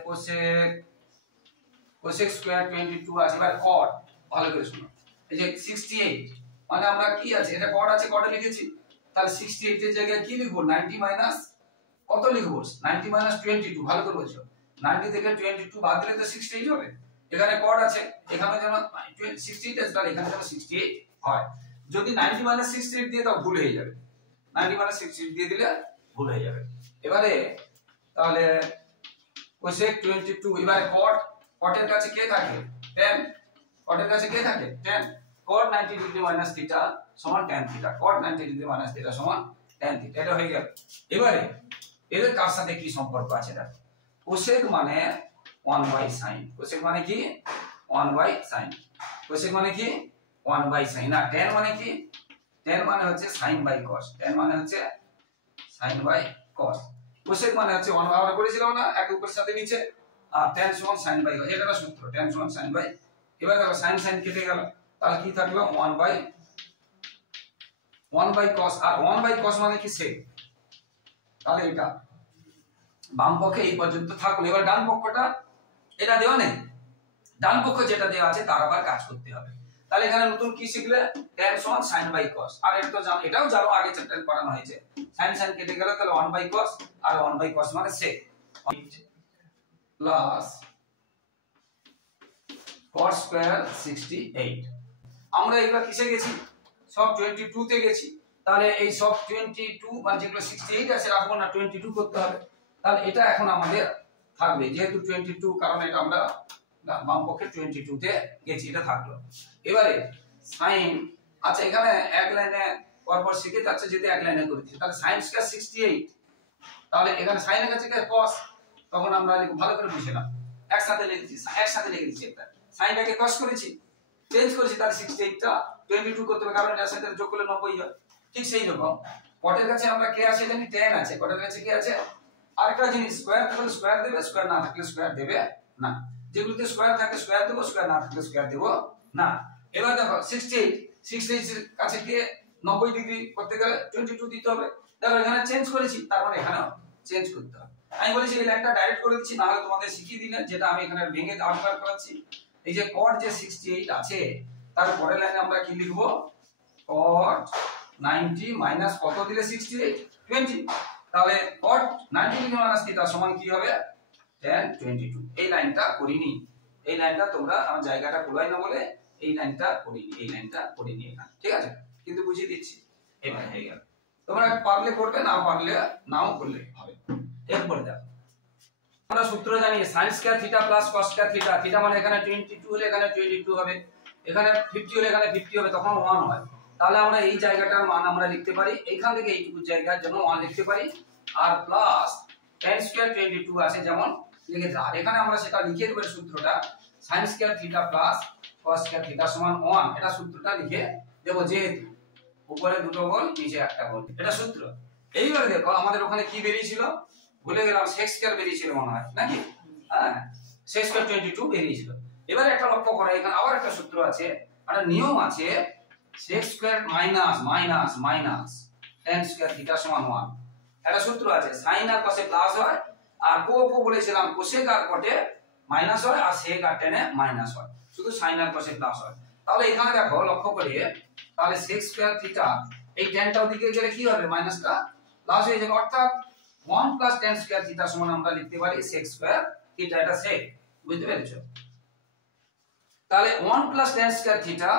cosec স্কয়ার 22 আছে, এবার cot, ভালো করে শুনো, এই যে 68 মানে আমরা কি আছে, এটা cot আছে, cot এ লিখেছি, তাহলে 68 এর জায়গায় কি লিখব, 90 মাইনাস কত লিখব, 90 মাইনাস 22, ভালো করে বলছো, 90 থেকে 22 বাদ দিলে তো 68 হবে। এখানে cot আছে, এখানে যেন 68 আছে, তাহলে এখানে যেন 68 হয়। যদি 90 মাইনাস 68 দিয়ে দাও ভুল হয়ে যাবে, 90 মাইনাস 68 দিয়ে দিলে ভুল হয়ে যাবে। এবারে তাহলে cosec 22, এবারে cot এর কাছে কে থাকে, tan, cot এর কাছে কে থাকে, tan, cot 90 degree minus theta সমান tan theta, cot 90 degree minus theta সমান tan থিটা, এটা হয়ে গেল। এবারে এদের কার সাথে কি সম্পর্ক আছে দেখো, cosec মানে 1 বাই sin, cosec মানে কি 1 বাই sin, cosec মানে কি 1 বাই sin, আর tan মানে কি, tan মানে হচ্ছে sin বাই cos, tan মানে হচ্ছে sin বাই cos, cosec মানে হচ্ছে 1 আমরা করেছিলাম না, এক উপরের সাথে নিচে, আর tan সমান sin বাই cos, এটা সূত্র, tan সমান sin বাই, এবার দেখো sin sin কেটে গেল, তাহলে কি থাকলো 1 বাই cos, আর 1 বাই cos মানে কি sec, তাহলে এটা বাম পক্ষে এই পর্যন্ত থাকলো। এবার ডান পক্ষটা এটা দেওয়া নেই, ডান পক্ষ যেটা দেওয়া আছে তার আবার কাজ করতে হবে। তাহলে এখানে নতুন কি শিখলে, tan সমান sin বাই cos, আর এটা তো জানো, এটাও জানো আগে চ্যাপ্টারে পড়ানো হয়েছে, sin sin কেটে গেল, তাহলে 1 বাই cos, আর 1 বাই cos মানে sec প্লাস cos স্কয়ার 68। আমরা এগুলা কিসে গেছি, সব 22 তে গেছি, তাহলে এই সব 22 মানে যেগুলো 68 আছে রাখবো না, 22 করতে হবে। তাহলে এটা এখন আমাদের থাকবে, যেহেতু 22, কারণ এটা আমরা বাম পক্ষে 22 তে গেছি, এটা থাকলো। এবারে sin, আচ্ছা এখানে এক লাইনে পরপর শিখে যাচ্ছে, যেতে এক লাইনে করেছি, তাহলে sin স্কয়ার 68, তাহলে এখানে sin এর কাছে কি cos, তখন আমরা ভালো করে বুঝে নাও, একসাথে লিখেছি, একটা সাইনটাকে cos করেছি, চেঞ্জ করেছি, তার 68 টা 22 করতে হবে, কারণ এর সাথে যোগ করলে 90 হয়। ঠিক সেই রকম cot এর কাছে আমরা কে আছে জানি, tan আছে, cot এর কাছে কি আছে, আরেকটা জিনিস, স্কয়ার থাকলে স্কয়ার দেবে, স্কয়ার না থাকলে স্কয়ার দেবে না, যেগুলোতে স্কয়ার থাকে স্কয়ার দেব, স্কয়ার না থাকলে স্কয়ার দেব না। এবার দেখো 68 এর কাছে কে 90 ডিগ্রি করতে গেলে 22 দিতে হবে, দেখো এখানে চেঞ্জ করেছি, তার মানে এখানেও চেঞ্জ করতে হবে। আমি বলেছি এই লাইনটা ডাইরেক্ট করে দিচ্ছি, না হলে তোমাদের শিখিয়ে দিলে, যেটা আমি এখানে ভেঙে আউটলাইন করাচ্ছি। এই যে cot যে 68 আছে, তার পরের লাইনে আমরা কি লিখব, cot 90 মাইনাস কত দিলে 68 20, তাহলে cot 90 ডিগ্রি মাইনাস থিটা সমান কি হবে, tan 22। এই লাইনটা করিনি, এই লাইনটা তোমরা আমার জায়গাটা ভুলাই না বলে এই লাইনটা করিনি, এই লাইনটা করিনি এখানে, ঠিক আছে, কিন্তু বুঝিয়ে দিচ্ছি, এবার হয়ে গেল। তোমরা পারলে করবে, না পারলে নাও করলে হবে। এরপরে দেখো আমরা সূত্র জানি sin square theta plus cos square theta, theta মানে এখানে 22 হলে এখানে 22 হবে, এখানে 50 হলে এখানে 50 হবে, তখন 1 হয়। তাহলে আমরা এই জায়গাটার মান আমরা লিখতে পারি, এইখান থেকে এইটুকু জায়গার জন্য 1 লিখতে পারি, আর প্লাস tan স্কয়ার 22 আছে যেমন লিখেছি, আর এখানে আমরা সেটা লিখে দেব সূত্রটা, sin square theta plus cos square theta সমান 1, এটা সূত্রটা লিখে দেব, যেহেতু উপরে দুটো বল নিচে একটা বল, এটা সূত্র। এইবার দেখো আমাদের ওখানে কি বেরিয়েছিল, ভুলে গেলাম, sec স্কয়ার বেরিয়েছিল মনে হয় নাকি, হ্যাঁ sec স্কয়ার 22 বেরিয়েছিল। এবারে একটা লক্ষ্য করো, এখানে আবার একটা সূত্র আছে, একটা নিয়ম আছে, sec square minus tan square theta সমান 1, একটা সূত্র আছে, sin আর cos এ প্লাস হয়, আর কো বলেছিলাম cosec আর cot এ মাইনাস হয়, আর sec আর tan এ মাইনাস হয়, শুধু sin আর cos এ প্লাস হয়। তাহলে এখানে দেখো লক্ষ্য করে, তাহলে sec স্কয়ার থিটা, এই tan টা ওদিকে গেলে কি হবে, মাইনাসটা প্লাস হয়ে যাবে, অর্থাৎ 1 প্লাস tan স্কয়ার থিটা সমান আমরা লিখতে পারি sec স্কয়ার থিটা, এটা sec, বুঝতে পেরেছো। তাহলে 1 plus tan square theta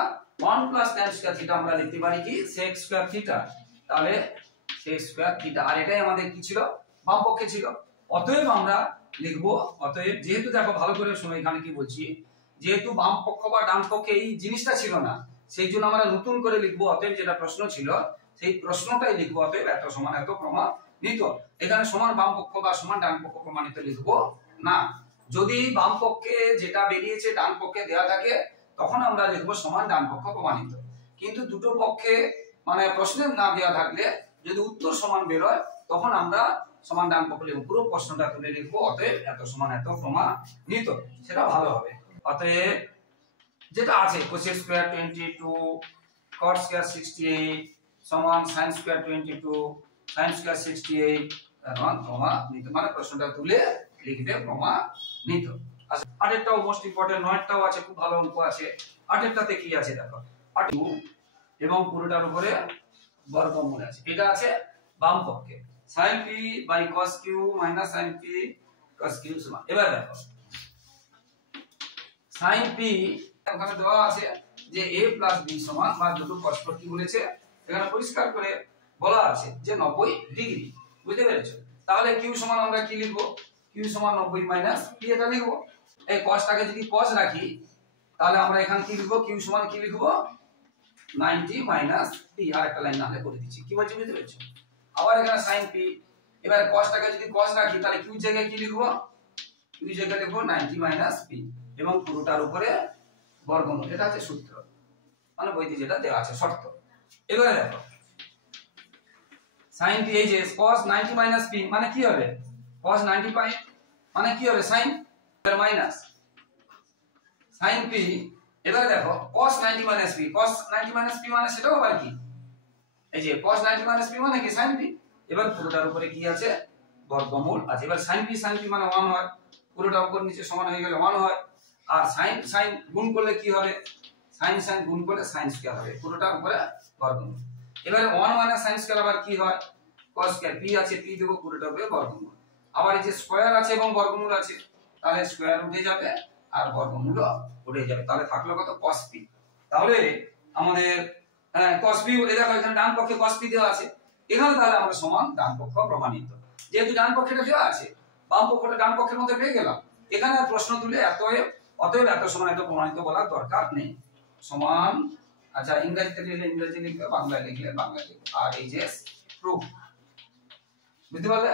1 plus tan square theta আমরা লিখতে পারি কি sec স্কয়ার থিটা। তাহলে sec স্কয়ার থিটা, আর এটাই আমাদের কি ছিল, বাম পক্ষে ছিল। অতএব আমরা লিখব, অতএব যেহেতু দেখো ভালো করে শোনো এখানে কি বলছি, যেহেতু বাম পক্ষ বা ডান পক্ষে এই জিনিসটা ছিল না, সেই জন্য আমরা নতুন করে লিখবো অতএব যেটা প্রশ্ন ছিল সেই প্রশ্নটাই লিখবো অতএব এত সমান এত প্রমাণিত। এখানে সমান বাম পক্ষ বা সমান ডান পক্ষ প্রমাণিত লিখবো না। যদি বাম পক্ষে যেটা বেরিয়েছে ডান পক্ষে দেওয়া থাকে তখন আমরা লিখবো সমান ডান পক্ষ প্রমাণিত। কিন্তু দুটো পক্ষে মানে প্রশ্নের না দেওয়া থাকলে যদি উত্তর সমান বেরোয় তখন আমরা সমান ডান পক্ষ লিখবো, পুরো প্রশ্নটা তুলে লিখবো অতএব এত সমান এত প্রমাণিত, সেটা ভালো হবে। অতএব যেটা আছে cosec স্কয়ার 22 cot স্কয়ার 68 সমান sin স্কয়ার 22 sin স্কয়ার 68 সমান প্রমাণিত, মানে প্রশ্নটা তুলে লিখবে প্রমাণিত। আচ্ছা, আরেকটাও মোস্ট ইম্পর্টেন্ট, নয়টাও আছে, খুব ভালো অঙ্ক আছে। আরেকটাতে কি আছে দেখো, 2 এবং পুরোটার উপরে বর্গমূল আছে, এটা আছে বাম পক্ষে sin p by cos q minus sin p cos q সমান। এবার দেখো sin p ওখানে দেওয়া আছে যে a প্লাস b সমান, বা দুটো পরস্পর কি বলেছে এখানে পরিষ্কার করে বলা আছে যে 90 ডিগ্রি, বুঝতে পেরেছো? তাহলে q সমান আমরা কি লিখব, q সমান 90 মাইনাস p, এটা লিখব। এই cosটাকে যদি cos রাখি তাহলে আমরা এখানে কি লিখব, q সমান কি লিখব 90 মাইনাস p, আর একটা লাইন নাহলে করে দিচ্ছি, কি বলছি বুঝতে পেরেছো? আবার এখানে sin p, এবার cosটাকে যদি cos রাখি তাহলে q জায়গায় কি লিখব, q জায়গায় লিখব 90 মাইনাস p এবং পুরোটার উপরে বর্গমূল, এটা হচ্ছে সূত্র, মানে বইতে যেটা দেওয়া আছে শর্ত। এবারে দেখো sin p এই যে cos 90 মাইনাস p মানে কি হবে, cos 90 পাই মানে কি হবে sin এর মাইনাস sin p। এবারে দেখো cos 90 minus p, cos 90 minus p মানে সেটাও আবার কি, এই যে cos 90 মাইনাস p মানে কি sin p। এবার পুরোটার উপরে কি আছে বর্গমূল আছে। এবার sin p মানে 1 হয়, পুরোটা উপর নিচে সমান হয়ে গেলে 1 হয়। আর sin গুণ করলে কি হবে, sin গুণ করলে sin স্কয়ার হবে, পুরোটার উপরে বর্গমূল। এবারে 1 মাইনাস sin স্কয়ার আবার কি হয় cos স্কয়ার, p আছে p দেব, পুরোটার উপরে বর্গমূল। আবার এই যে স্কয়ার আছে এবং বর্গমূল আছে, তাহলে স্কয়ার উঠে যাবে আর বর্গমূল উঠে যাবে, তাহলে থাকলো কত cos p। তাহলে আমাদের cos p, এই দেখো এখানে ডান পক্ষে cos p দেওয়া আছে, এখানে তাহলে আমরা সমান ডান পক্ষ প্রমাণিত। যেহেতু ডান পক্ষেটা দেওয়া আছে বাম পক্ষটা ডান পক্ষের মধ্যে পেয়ে গেলাম, এখানে প্রশ্ন তুলে অতএব এত সমান এত প্রমাণিত বলার দরকার নেই, সমান। আচ্ছা, ইংরেজিতে লিখলে ইংরেজি লিখবে, বাংলায় লিখলে বাংলায় লিখবে, আর এই যে প্রুফ, বুঝতে পারলে?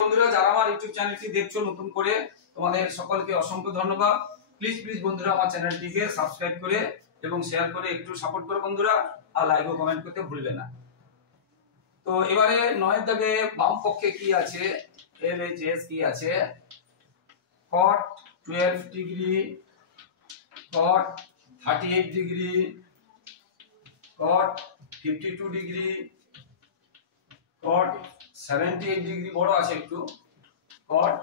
বন্ধুরা যারা আমার ইউটিউব চ্যানেলটি দেখছো নতুন করে, তোমাদের সকলকে অসংখ্য ধন্যবাদ। প্লিজ বন্ধুরা আমার চ্যানেলটিকে সাবস্ক্রাইব করে এবং শেয়ার করে একটু সাপোর্ট করো বন্ধুরা, আর লাইক ও কমেন্ট করতে ভুলবে না। তো এবারে 9 দাগে বাম পক্ষে কি আছে, LHS কি আছে, cot 12 degree, cot 38 degree, cot 52 degree, cot 78 degree, বড় আছে একটু, cot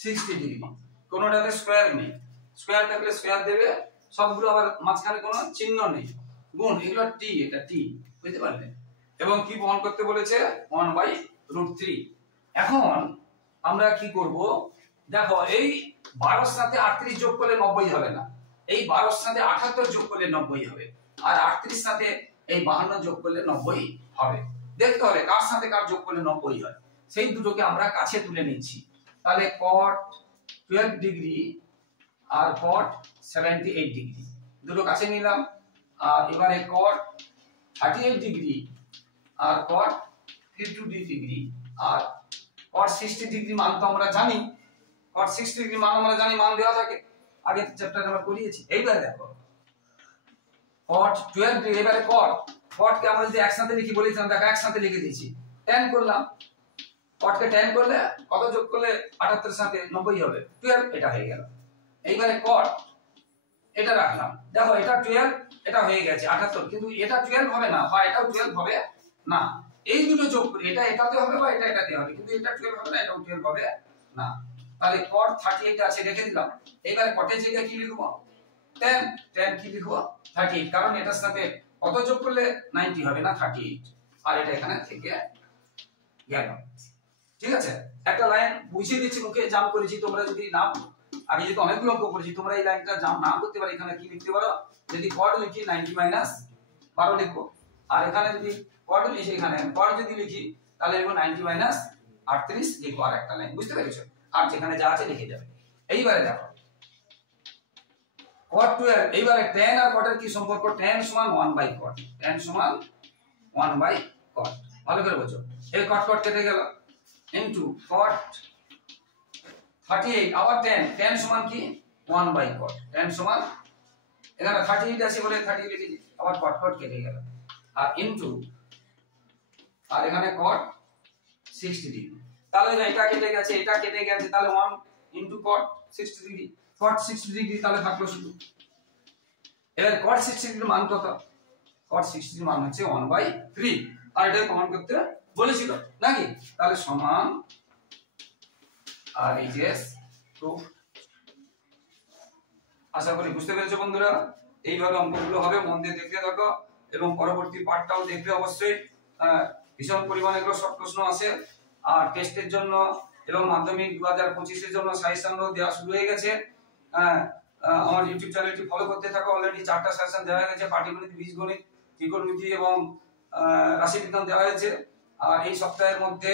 60 ডিগ্রি। কোনোটাতে স্কয়ার নেই, স্কয়ার থাকলে স্কয়ার দেবে, সবগুলো আবার মাঝখানে কোনো চিহ্ন নেই, গুণ, এগুলো t, এটা t, বুঝতে পারলে? এবং কি প্রমাণ করতে বলেছে 1/√3। এখন আমরা কি করব, দেখো এই 12 এর সাথে 38 যোগ করলে 90 হবে না, এই 12 এর সাথে 78 যোগ করলে 90 হবে, আর 38 সাথে এই 52 যোগ করলে 90 হবে। দেখতে হবে কার সাথে কার যোগ করলে 90 হয়, সেই দুটোকে আমরা কাছে তুলে নিচ্ছি। তাহলে cot 12 ডিগ্রি আর cot 78 ডিগ্রি দুটো কাছে নিলাম, আর এবারে cot 38 ডিগ্রি আর cot 52 ডিগ্রি আর cot 60 ডিগ্রি মান তো আমরা জানি, cot 60 ডিগ্রি মান আমরা জানি, মান দেওয়া থাকে, আগে চ্যাপ্টারে আমরা করিয়েছি। এইবার দেখো cot 12 ডিগ্রি, এবারে cot কে আমরা যদি একসাথে লিখি বলেছিলাম, দেখো একসাথে লিখে দিয়েছি, tan করলাম, cot কে tan করলে কত যোগ করলে 78 এর সাথে 90 হবে, 12, এটা হয়ে গেল। এইবারে cot এটা রাখলাম, দেখো এটা 12, এটা হয়ে গেছে 78, কিন্তু এটা 12 হবে না, বা এটাও 12 হবে না, এই দুটো যোগ করি, এটা এটাতে হবে বা এটা এটাতে হবে, কিন্তু এটা 12 হবে না, এটাও 12 হবে না। তাহলে cot 38 আছে, রেখে দিলাম। এবারে cot এর জায়গায় কি লিখব, tan কি লিখব 38, কারণ এটার সাথে কত যোগ করলে 90 হবে না, 38, আর এটা এখানে থেকে গেল। ঠিক আছে, একটা লাইন বুঝিয়ে দিচ্ছি, মুখে জাম করেছি, তোমরা যদি না আগে যেহেতু অনেকগুলো অঙ্ক করেছি, তোমরা এই লাইনটা না করতে পারো, এখানে কি লিখতে পারো, যদি কট লিখি 90 মাইনাস 12 লিখবো, আর এখানে যদি কট লিখি, এখানে কট যদি লিখি তাহলে লিখবো 90 মাইনাস 38 লিখবো আর একটা লাইন, বুঝতে পেরেছো? আর যেখানে যা আছে লিখে যাবে। এইবারে দেখো cot 12, এইবারে tan আর cot এর কি সম্পর্ক? tan সমান 1 বাই cot, tan সমান 1 বাই cot, ভালো করে বোঝো। এই cot cot কেটে গেল, ইনটু cot 38 আবার tan সমান কি 1 বাই cot, tan সমান এখানে 38 আছে বলে 38 লিখেছি, আবার cot cot কেটে গেল, আর ইনটু আর এখানে cot 60 ডিগ্রি, তাহলে এটা কেটে গেছে, এটা কেটে গেছে, তাহলে 1 into cot 60 degree, cot 60 degree তাহলে থাকলো শুধু। এবার cot 60 ডিগ্রির মান কত? cot 60 ডিগ্রির মান হচ্ছে 1/3, আর এটা প্রমাণ করতে বলেছিল নাকি? তাহলে সমান, আর এই যে প্রুফ। আশা করি বুঝতে পেরেছো বন্ধুরা। এইভাবে অঙ্কগুলো হবে, মন দিয়ে দেখতে থাকো এবং পরবর্তী পার্টটাও দেখবে অবশ্যই। ভীষণ পরিমাণে এগুলো শর্ট প্রশ্ন আছে, আর টেস্টের জন্য এবং মাধ্যমিক 2025 এর জন্য সাজেশনও দেওয়া শুরু হয়ে গেছে। আমার ইউটিউব চ্যানেলটি ফলো করতে থাকো, অলরেডি 4টা সাজেশন দেওয়া হয়ে গেছে, পাটিগণিত, বীজগণিত, ত্রিকোণমিতি এবং রাশিবিজ্ঞান দেওয়া হয়েছে। আর এই সপ্তাহের মধ্যে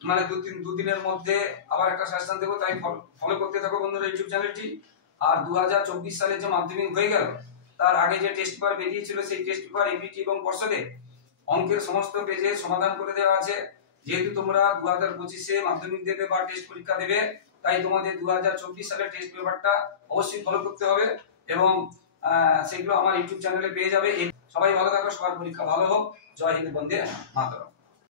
মানে দুদিনের মধ্যে আবার একটা সাজেশন দেবো, তাই ফলো করতে থাকো বন্ধুরা ইউটিউব চ্যানেলটি। আর 2024 সালে যে মাধ্যমিক হয়ে গেল, তার আগে যে টেস্ট পেপার বেরিয়েছিল, সেই টেস্ট পেপার এবিটি এবং পর্ষদে অঙ্কের সমস্ত পেজে সমাধান করে দেওয়া আছে। যেহেতু তোমরা 2025 এ মাধ্যমিক দেবে বা টেস্ট পরীক্ষা দেবে, তাই তোমাদের 2024 সালের টেস্ট পেপারটা অবশ্যই ফলো করতে হবে এবং সেগুলো আমার ইউটিউব চ্যানেলে পেয়ে যাবে। সবাই ভালো থাকো, সবার পরীক্ষা ভালো হোক। জয় হিন্দ, বন্দে মাতরম।